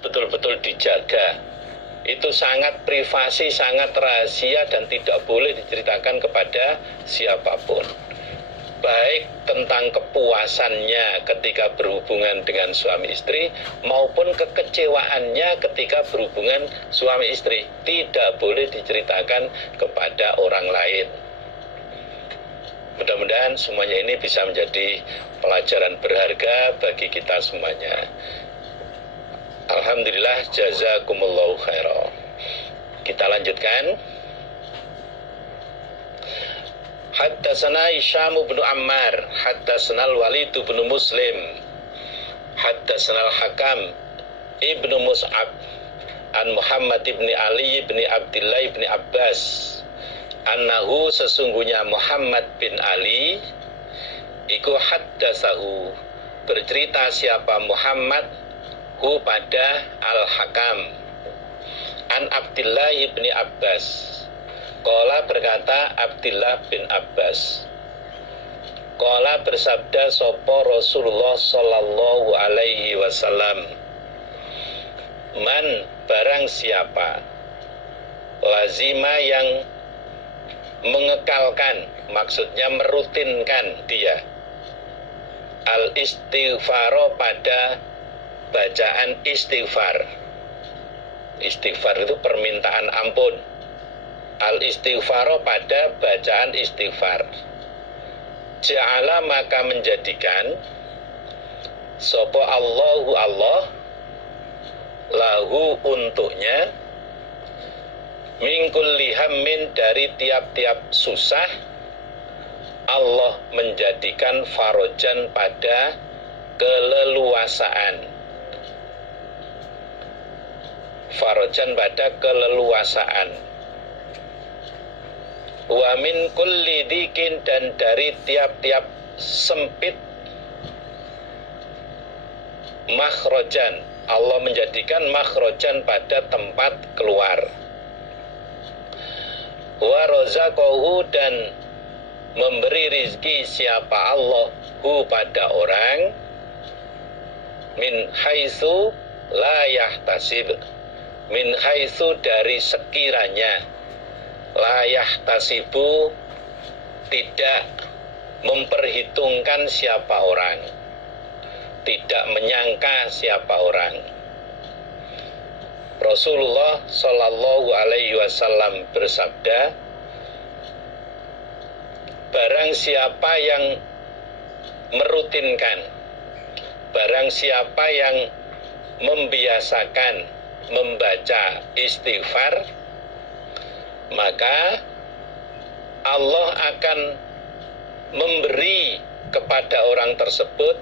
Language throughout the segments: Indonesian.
betul-betul dijaga. Itu sangat privasi, sangat rahasia dan tidak boleh diceritakan kepada siapapun. Baik tentang kepuasannya ketika berhubungan dengan suami istri maupun kekecewaannya ketika berhubungan suami istri, tidak boleh diceritakan kepada orang lain. Mudah-mudahan semuanya ini bisa menjadi pelajaran berharga bagi kita semuanya. Alhamdulillah, jazakumullahu khairan. Kita lanjutkan. Haddatsana Hisham bin Ammar, haddatsana Al-Walid bin Muslim, haddatsana Al-Hakam ibnu Mus'ab an Muhammad ibni Ali ibni Abdullah ibni Abbas annahu, sesungguhnya Muhammad bin Ali iku haddatsahu, bercerita siapa Muhammad hu pada Al-Hakam an Abdullah ibni Abbas. Qala, berkata Abdullah bin Abbas, qala, bersabda sopo Rasulullah sallallahu alaihi wasallam, man, barang siapa, lazima, yang mengekalkan, maksudnya merutinkan dia, al istighfaro, pada bacaan istighfar. Istighfar itu permintaan ampun. Al istighfaro, pada bacaan istighfar. Ja'ala, maka menjadikan sopo Allahu, Allah, lahu, untuknya, min kulli hammin, dari tiap-tiap susah, Allah menjadikan farajan, pada keleluasaan. Farajan, pada keleluasaan. Wa min kulli dikin, dan dari tiap-tiap sempit, makhrojan, Allah menjadikan makhrojan, pada tempat keluar. Wa rozaqahu, dan memberi rizki siapa Allah hu pada orang, min haitsu la yahtasib, min haitsu, dari sekiranya, la yahtasibu, tidak memperhitungkan siapa orang, tidak menyangka siapa orang. Rasulullah sallallahu alaihi wasallam bersabda, barang siapa yang merutinkan, barang siapa yang membiasakan membaca istighfar, maka Allah akan memberi kepada orang tersebut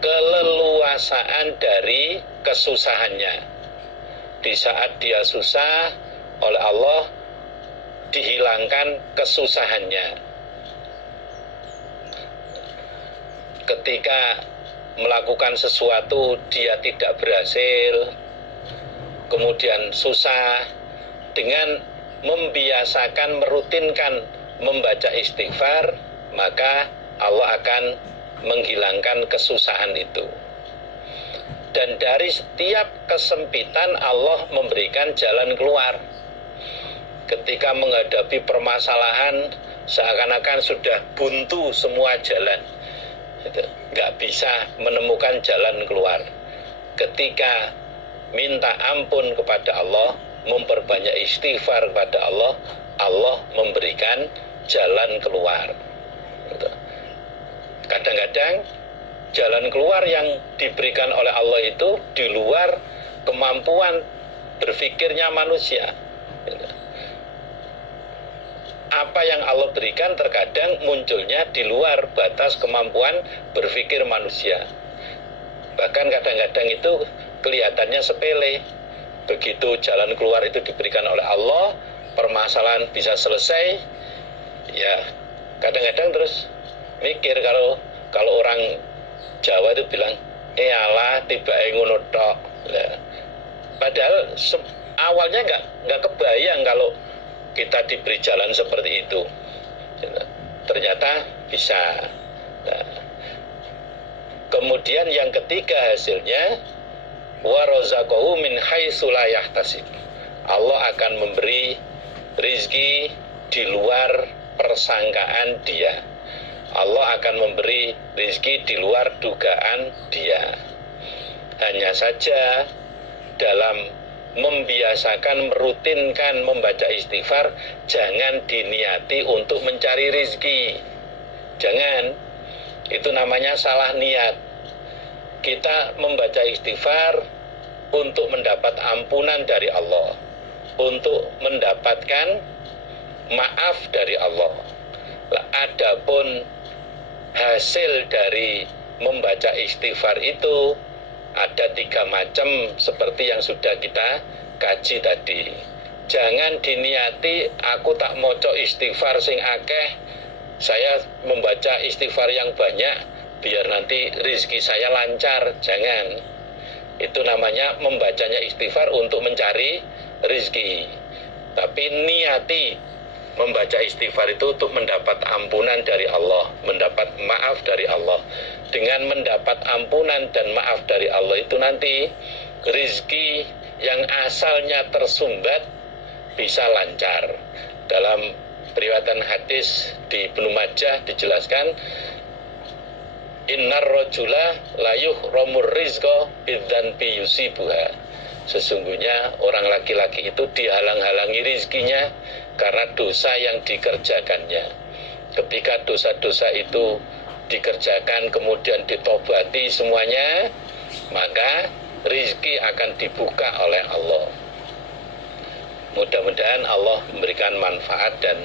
keleluasaan dari kesusahannya. Di saat dia susah, oleh Allah dihilangkan kesusahannya. Ketika melakukan sesuatu dia tidak berhasil, kemudian susah, dengan membiasakan, merutinkan membaca istighfar, maka Allah akan menghilangkan kesusahan itu. Dan dari setiap kesempitan Allah memberikan jalan keluar. Ketika menghadapi permasalahan seakan-akan sudah buntu semua jalan, nggak bisa menemukan jalan keluar. Ketika minta ampun kepada Allah, memperbanyak istighfar kepada Allah, Allah memberikan jalan keluar. Kadang-kadang jalan keluar yang diberikan oleh Allah itu di luar kemampuan berpikirnya manusia. Apa yang Allah berikan terkadang munculnya di luar batas kemampuan berpikir manusia. Bahkan kadang-kadang itu kelihatannya sepele. Begitu jalan keluar itu diberikan oleh Allah, permasalahan bisa selesai. Ya, kadang-kadang terus mikir, kalau orang Jawa itu bilang, alah tiba ngono tok. Padahal awalnya nggak kebayang kalau kita diberi jalan seperti itu. Ternyata bisa. Nah, kemudian yang ketiga hasilnya, wa razaqahu min haitsu la yahtasib. Allah akan memberi rizki di luar persangkaan dia. Allah akan memberi rizki di luar dugaan dia. Hanya saja dalam membiasakan, merutinkan membaca istighfar, jangan diniati untuk mencari rizki. Jangan, itu namanya salah niat. Kita membaca istighfar untuk mendapat ampunan dari Allah, untuk mendapatkan maaf dari Allah. Adapun hasil dari membaca istighfar itu ada 3 macam seperti yang sudah kita kaji tadi. Jangan diniati aku tak moco istighfar sing akeh, saya membaca istighfar yang banyak biar nanti rizki saya lancar. Jangan. Itu namanya membacanya istighfar untuk mencari rizki. Tapi niati membaca istighfar itu untuk mendapat ampunan dari Allah, mendapat maaf dari Allah. Dengan mendapat ampunan dan maaf dari Allah itu nanti rizki yang asalnya tersumbat bisa lancar. Dalam riwayatan hadis di Ibnu Majah dijelaskan, innar rajula la yuhramur rizqa bidzan bi yusibuha. Sesungguhnya orang laki-laki itu dihalang-halangi rizkinya karena dosa yang dikerjakannya. Ketika dosa-dosa itu dikerjakan kemudian ditobati semuanya, maka rizki akan dibuka oleh Allah. Mudah-mudahan Allah memberikan manfaat dan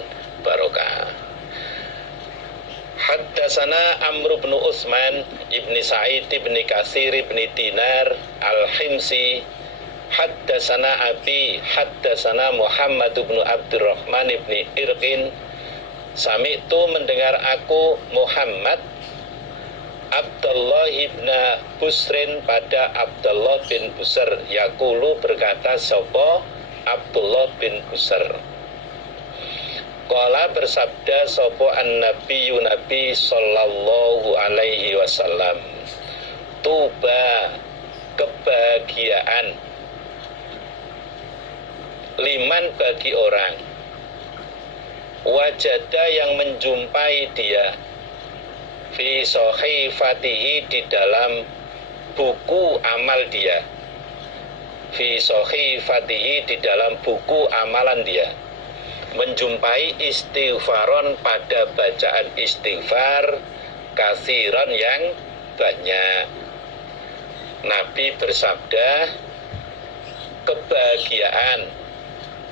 barokah. Haddasana Amr bin Utsman ibni Sa'id ibni Katsir ibni Dinar al-Himsi. Haddasana Abi, haddasana Muhammad bin Abdurrahman ibni Irqin. Sami'tu mendengar aku Muhammad Abdullah ibn Busrin pada Abdullah bin Busr yaqulu berkata sapa Abdullah bin Busr. Qala bersabda sapa an-nabiyyu nabi sallallahu alaihi wasallam, tuba kebahagiaan liman bagi orang wajada yang menjumpai dia fi sahifatihi di dalam buku amal dia, fi sahifatihi di dalam buku amalan dia, menjumpai istighfaron pada bacaan istighfar kasiron yang banyak. Nabi bersabda, kebahagiaan,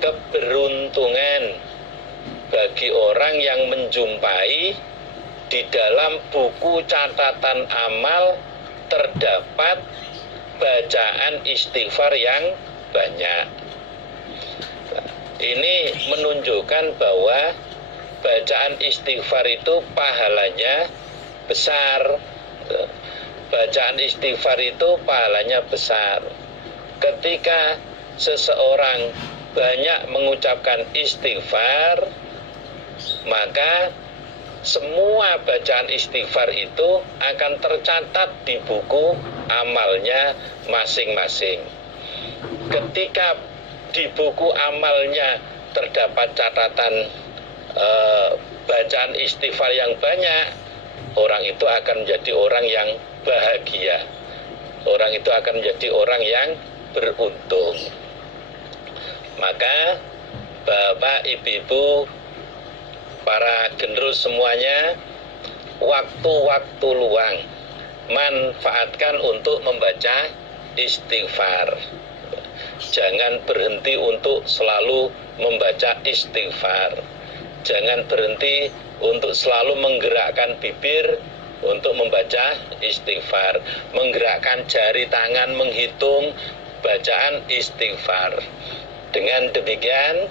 keberuntungan bagi orang yang menjumpai di dalam buku catatan amal terdapat bacaan istighfar yang banyak. Ini menunjukkan bahwa bacaan istighfar itu pahalanya besar. Bacaan istighfar itu pahalanya besar. Ketika seseorang banyak mengucapkan istighfar, maka semua bacaan istighfar itu akan tercatat di buku amalnya masing-masing. Ketika di buku amalnya terdapat catatan bacaan istighfar yang banyak, orang itu akan menjadi orang yang bahagia. Orang itu akan menjadi orang yang beruntung. Maka Bapak, Ibu, para generus semuanya, waktu-waktu luang manfaatkan untuk membaca istighfar. Jangan berhenti untuk selalu membaca istighfar. Jangan berhenti untuk selalu menggerakkan bibir untuk membaca istighfar, menggerakkan jari tangan menghitung bacaan istighfar. Dengan demikian,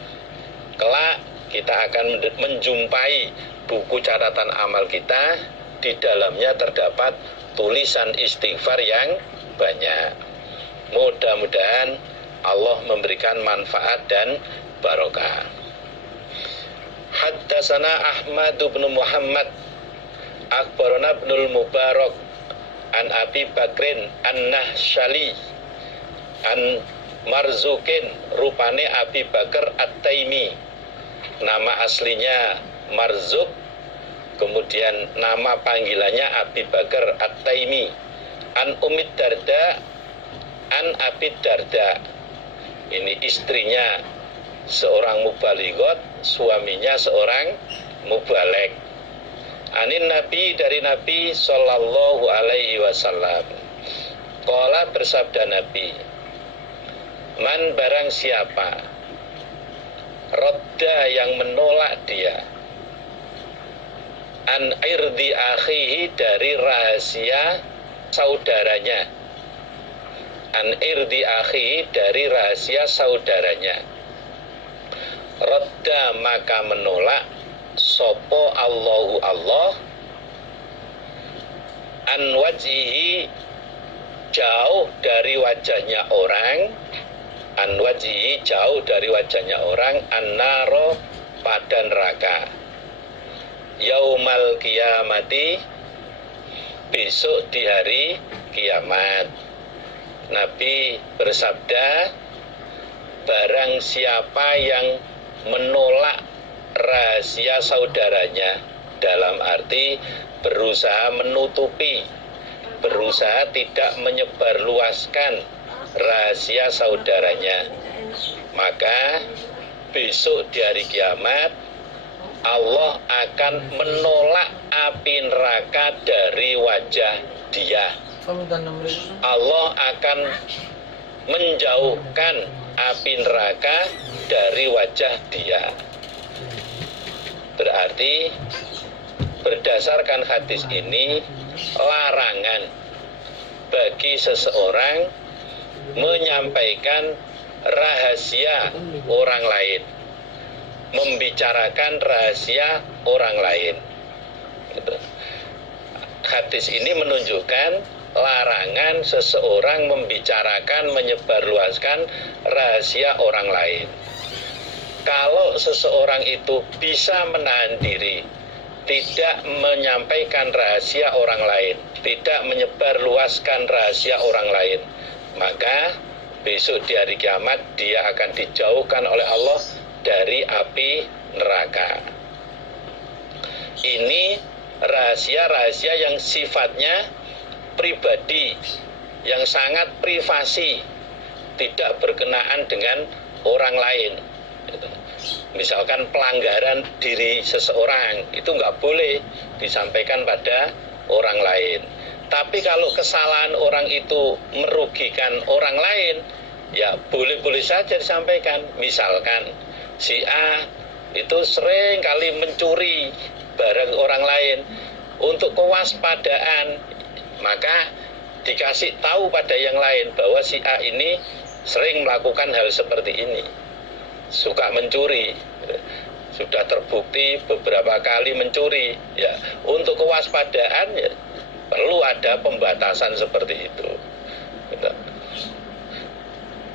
kelak kita akan menjumpai buku catatan amal kita, di dalamnya terdapat tulisan istighfar yang banyak. Mudah-mudahan Allah memberikan manfaat dan barokah. Haddasana Ahmad bin Muhammad akhbarana Ibnul Mubarak an Abi Bakrin an-Nahsyali An Marzukin, rupane Abi Bakar At-Taimi, nama aslinya Marzuk, kemudian nama panggilannya Abi Bakar At-Taimi. An Ummid Darda, an Abi Darda, ini istrinya seorang mubalighot, suaminya seorang mubaligh. Anin Nabi, dari Nabi sallallahu alaihi wasallam. Qala, bersabda Nabi, man barang siapa rodda, yang menolak dia, an irdi akhihi, dari rahasia saudaranya, an irdi akhihi, dari rahasia saudaranya, rodda, maka menolak sopo Allahu Allah, an wajhihi, jauh dari wajahnya orang, an wajhihi, jauh dari wajahnya orang, an-naro, pada neraka, yaumal kiamati, besok di hari kiamat. Nabi bersabda, barang siapa yang menolak rahasia saudaranya, dalam arti berusaha menutupi, berusaha tidak menyebarluaskan rahasia saudaranya, maka besok di hari kiamat Allah akan menolak api neraka dari wajah dia. Allah akan menjauhkan api neraka dari wajah dia. Berarti berdasarkan hadis ini, larangan bagi seseorang menyampaikan rahasia orang lain, membicarakan rahasia orang lain. Hadis ini menunjukkan larangan seseorang membicarakan, menyebarluaskan rahasia orang lain. Kalau seseorang itu bisa menahan diri, tidak menyampaikan rahasia orang lain, tidak menyebarluaskan rahasia orang lain, maka besok di hari kiamat dia akan dijauhkan oleh Allah dari api neraka. Ini rahasia-rahasia yang sifatnya pribadi, yang sangat privasi, tidak berkenaan dengan orang lain. Misalkan pelanggaran diri seseorang, itu nggak boleh disampaikan pada orang lain. Tapi kalau kesalahan orang itu merugikan orang lain, ya boleh-boleh saja disampaikan. Misalkan si A itu sering kali mencuri barang orang lain, untuk kewaspadaan maka dikasih tahu pada yang lain bahwa si A ini sering melakukan hal seperti ini, suka mencuri, sudah terbukti beberapa kali mencuri, ya untuk kewaspadaan ya perlu ada pembatasan seperti itu.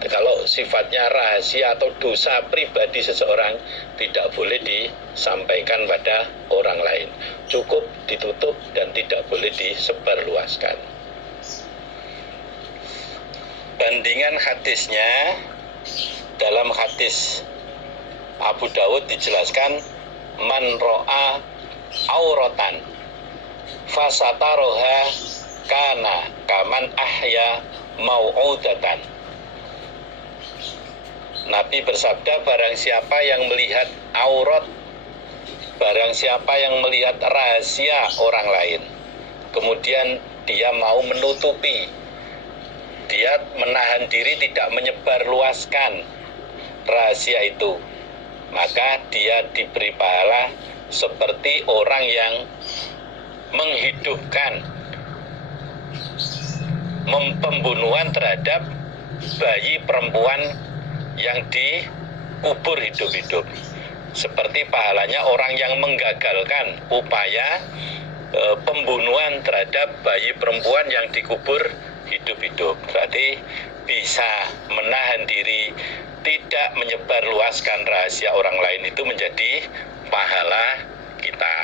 Kalau sifatnya rahasia atau dosa pribadi seseorang, tidak boleh disampaikan pada orang lain, cukup ditutup dan tidak boleh disebarluaskan. Bandingan hadisnya, dalam hadis Abu Dawud dijelaskan, man ro'a auratan fasataroha kana kaman ahya mau'udatan. Nabi bersabda, barang siapa yang melihat aurat, barang siapa yang melihat rahasia orang lain, kemudian dia mau menutupi, dia menahan diri tidak menyebarluaskan rahasia itu, maka dia diberi pahala seperti orang yang menghidupkan pembunuhan terhadap bayi perempuan yang dikubur hidup-hidup, seperti pahalanya orang yang menggagalkan upaya pembunuhan terhadap bayi perempuan yang dikubur hidup-hidup. Berarti bisa menahan diri, tidak menyebarluaskan rahasia orang lain, itu menjadi pahala kita.